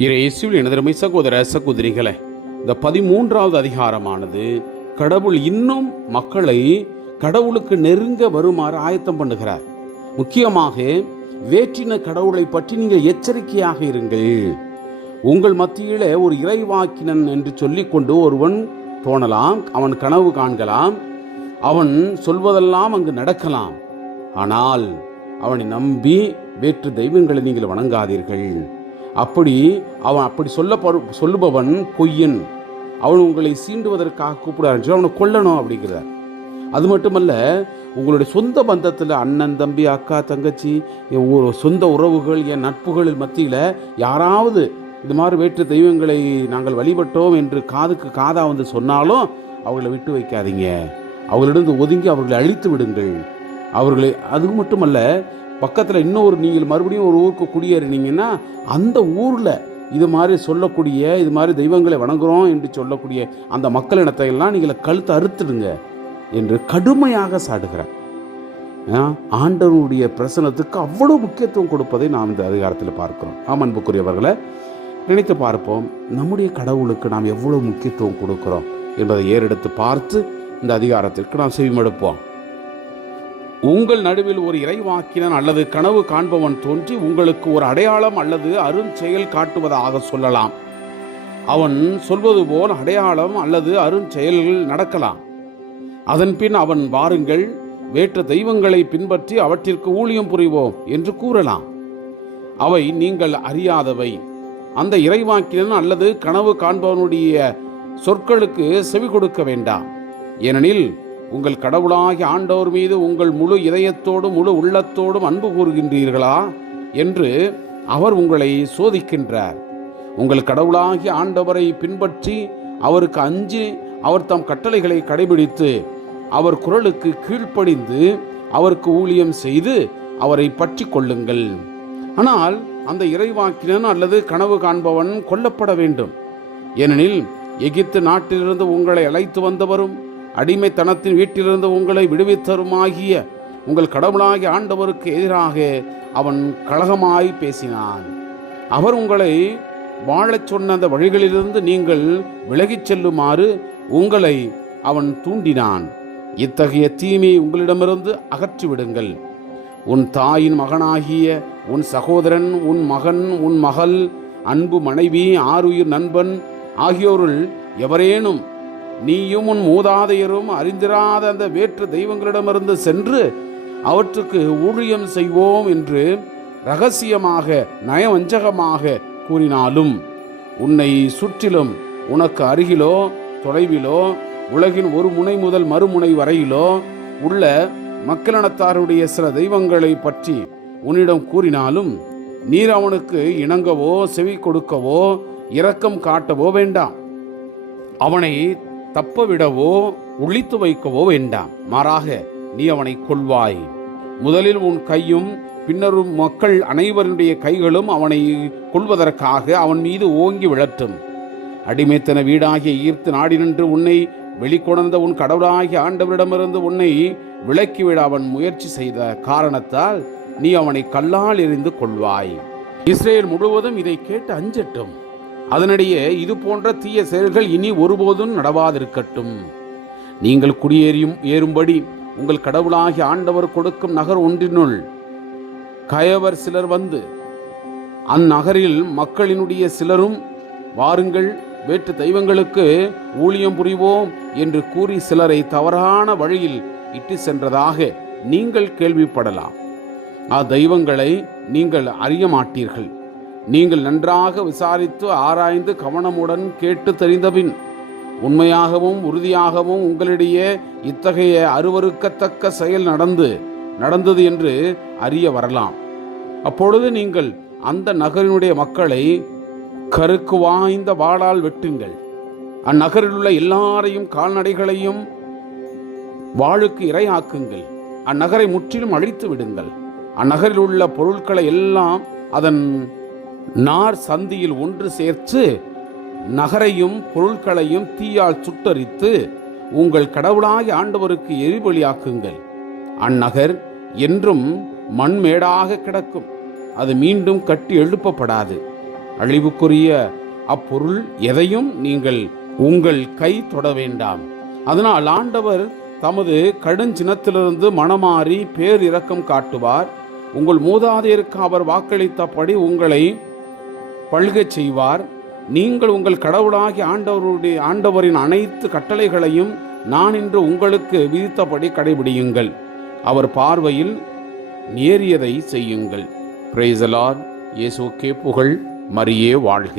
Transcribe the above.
இயேசுவில் எனதருமை சகோதர சகோதரிகளை இந்த பதிமூன்றாவது அதிகாரமானது கடவுள் இன்னும் மக்களை கடவுளுக்கு நெருங்க வருமாறு ஆயத்தம் பண்ணுகிறார். முக்கியமாக வேற்றின கடவுளை பற்றி நீங்கள் எச்சரிக்கையாக இருங்கள். உங்கள் மத்தியிலே ஒரு இறைவாக்கினன் என்று சொல்லிக்கொண்டு ஒருவன் தோணலாம் அவன் கனவு காண்கலாம் அவன் சொல்வதெல்லாம் அங்கு நடக்கலாம். ஆனால் அவனை நம்பி வேற்று தெய்வங்களை நீங்கள் வணங்காதீர்கள். அப்படி அவன் அப்படி சொல்ல சொல்லுபவன் பொய்யன். அவன் உங்களை சீண்டுவதற்காக கூப்பிட அவனை கொல்லணும் அப்படிங்கிறார். அது மட்டுமல்ல உங்களுடைய சொந்த பந்தத்தில் அண்ணன் தம்பி அக்கா தங்கச்சி என் சொந்த உறவுகள் என் நட்புகள் மத்தியில் யாராவது இது மாதிரி வேற்று தெய்வங்களை நாங்கள் வழிபட்டோம் என்று காதுக்கு காதாக வந்து சொன்னாலும் அவர்களை விட்டு வைக்காதீங்க. அவர்களிடம் ஒதுங்கி அவர்களை அழித்து விடுங்கள். அவர்களை அது மட்டுமல்ல பக்கத்தில் இன்னொரு நீங்கள் மறுபடியும் ஒரு ஊருக்கு குடியேறினீங்கன்னா அந்த ஊரில் இது மாதிரி சொல்லக்கூடிய இது மாதிரி தெய்வங்களை வணங்குகிறோம் என்று சொல்லக்கூடிய அந்த மக்கள் இனத்தையெல்லாம் நீங்களை நீங்கள் அறுத்துடுங்க என்று கடுமையாக சாடுகிறார். ஆண்டவனுடைய ஆண்டவருடைய பிரசனத்துக்கு அவ்வளோ முக்கியத்துவம் கொடுப்பதை நாம் இந்த அதிகாரத்தில் பார்க்கிறோம். ஆம் அன்புக்குரியவர்களை நினைத்து பார்ப்போம் நம்முடைய கடவுளுக்கு நாம் எவ்வளோ முக்கியத்துவம் கொடுக்கிறோம் என்பதை ஏறெடுத்து பார்த்து இந்த அதிகாரத்திற்கு நாம் செவிமடுப்போம். உங்கள் நடுவில் ஒரு இறைவாக்கினன் அல்லது கனவு காண்பவன் தோன்றி உங்களுக்கு ஒரு அடையாளம் அல்லது அருஞ்செயல் காட்டுவதாக சொல்லலாம். அவன் சொல்வது போல் அடையாளம் அல்லது அருஞ்செயல்கள் நடக்கலாம். அதன்பின் அவன் வாருங்கள் வேற்று தெய்வங்களை பின்பற்றி அவற்றிற்கு ஊழியம் புரிவோம் என்று கூறலாம். அவை நீங்கள் அறியாதவை. அந்த இறைவாக்கினன் அல்லது கனவு காண்பவனுடைய சொற்களுக்கு செவி கொடுக்க வேண்டாம். ஏனெனில் உங்கள் கடவுளாகிய ஆண்டவர் மீது உங்கள் முழு இதயத்தோடும் முழு உள்ளத்தோடும் அன்பு கூறுகின்றீர்களா? என்று அவர் உங்களை சோதிக்கின்றார். உங்கள் கடவுளாகிய ஆண்டவரை பின்பற்றி அவருக்கு அஞ்சி அவர் தம் கட்டளைகளை கடைபிடித்து அவர் குரலுக்கு கீழ்ப்படிந்து அவருக்கு ஊழியம் செய்து அவரை பற்றி கொள்ளுங்கள். ஆனால் அந்த இறைவாக்கினன் அல்லது கனவு காண்பவன் கொல்லப்பட வேண்டும். ஏனெனில் எகிப்து நாட்டிலிருந்து உங்களை அழைத்து வந்தவரும் அடிமைத்தனத்தின் வீட்டிலிருந்து உங்களை விடுவித்தருமாகிய உங்கள் கடவுளாகிய ஆண்டவருக்கு எதிராக அவன் கழகமாய் பேசினான். அவர் உங்களை வாழச் சொன்ன அந்த வழிகளிலிருந்து நீங்கள் விலகிச் செல்லுமாறு உங்களை அவன் தூண்டினான். இத்தகைய தீமையை உங்களிடமிருந்து அகற்றிவிடுங்கள். உன் தாயின் மகனாகிய உன் சகோதரன் உன் மகன் உன் மகள் அன்பு மனைவி ஆருயிர் நண்பன் ஆகியோருள் எவரேனும் நீயும் உன் மூதாதையரும் அறிந்திராத அந்த வேற்று தெய்வங்களிடமிருந்து சென்று அவற்றுக்கு ஊழியம் செய்வோம் என்று ரகசியமாக நயவஞ்சகமாக கூறினாலும் உன்னை சுற்றிலும் உனக்கு அருகிலோ தொலைவிலோ உலகின் ஒரு முனை முதல் மறுமுனை வரையிலோ உள்ள மக்களினத்தாருடைய சில தெய்வங்களை பற்றி உன்னிடம் கூறினாலும் நீர் அவனுக்கு இணங்கவோ செவி கொடுக்கவோ இரக்கம் காட்டவோ வேண்டாம். அவனை தப்ப விடவோ ஒழித்து வைக்கவோ வேண்டாம். மாறாக நீ அவனை கொள்வாய் முதலில் உன் கையும் பின்னரும் மக்கள் அனைவருடைய கைகளும் அவனை கொள்வதற்காக அவன் மீது ஓங்கி விழட்டும். அடிமைத்தன வீடாகிய ஈர்த்து நாடி நின்று உன்னை வெளிக்கொணர்ந்த உன் கடவுளாகிய ஆண்டவரிடமிருந்து உன்னை விலக்கிவிட அவன் முயற்சி செய்த காரணத்தால் நீ அவனை கல்லால் எறிந்து கொள்வாய் இஸ்ரேல் முழுவதும் இதை கேட்டு அஞ்சட்டும். அதனிடையே இது போன்ற தீய செயல்கள் இனி ஒருபோதும் நடவாதிருக்கட்டும். நீங்கள் குடியேறியும் ஏறும்படி உங்கள் கடவுளாகிய ஆண்டவர் கொடுக்கும் நகர் ஒன்றினுள் கயவர் சிலர் வந்து அந்நகரில் மக்களினுடைய சிலரும் வாருங்கள் வேற்று தெய்வங்களுக்கு ஊழியம் புரிவோம் என்று கூறி சிலரை தவறான வழியில் இட்டு சென்றதாக நீங்கள் கேள்விப்படலாம். அத்தெய்வங்களை நீங்கள் அறிய மாட்டீர்கள் நீங்கள் நன்றாக விசாரித்து ஆராய்ந்து கவனமுடன் கேட்டு தெரிந்தபின் உண்மையாகவும் உறுதியாகவும் உங்களிடையே இத்தகைய அருவருக்கத்தக்க செயல் நடந்து நடந்தது என்று அறிய வரலாம். அப்பொழுது நீங்கள் அந்த நகரினுடைய மக்களை கருக்கு வாய்ந்த வாளால் வெட்டுங்கள். அந்நகரில் உள்ள எல்லாரையும் கால்நடைகளையும் வாழுக்கு இரையாக்குங்கள். அந்நகரை முற்றிலும் அழித்து விடுங்கள். அந்நகரில் உள்ள பொருட்களை எல்லாம் அதன் நார் சந்தியில் ஒன்று சேர்த்து நகரையும் பொருட்களையும் தீயால் சுட்டரித்து உங்கள் கடவுளாய் ஆண்டவருக்கு எரிபலியாக்குங்கள். அந்நகர் என்றும் மண்மேடாக கிடக்கும். அது மீண்டும் கட்டி எழுப்பப்படாது. அழிவுக்குரிய அப்பொருள் எதையும் நீங்கள் உங்கள் கை தொட வேண்டாம். அதனால் ஆண்டவர் தமது கடுஞ்சினத்திலிருந்து மனமாறி பேர் இரக்கம் காட்டுவார். உங்கள் மூதாதையருக்கு அவர் வாக்களித்தபடி உங்களை பழுகச் செய்வார். நீங்கள் உங்கள் கடவுளாகி ஆண்டவருடைய ஆண்டவரின் அனைத்து கட்டளைகளையும் நான் இன்று உங்களுக்கு விதித்தபடி கடைபிடியுங்கள். அவர் பார்வையில் நேரியதை செய்யுங்கள். பிரைசலார் இயேசுக்கே புகழ். மரியே வாழ்க.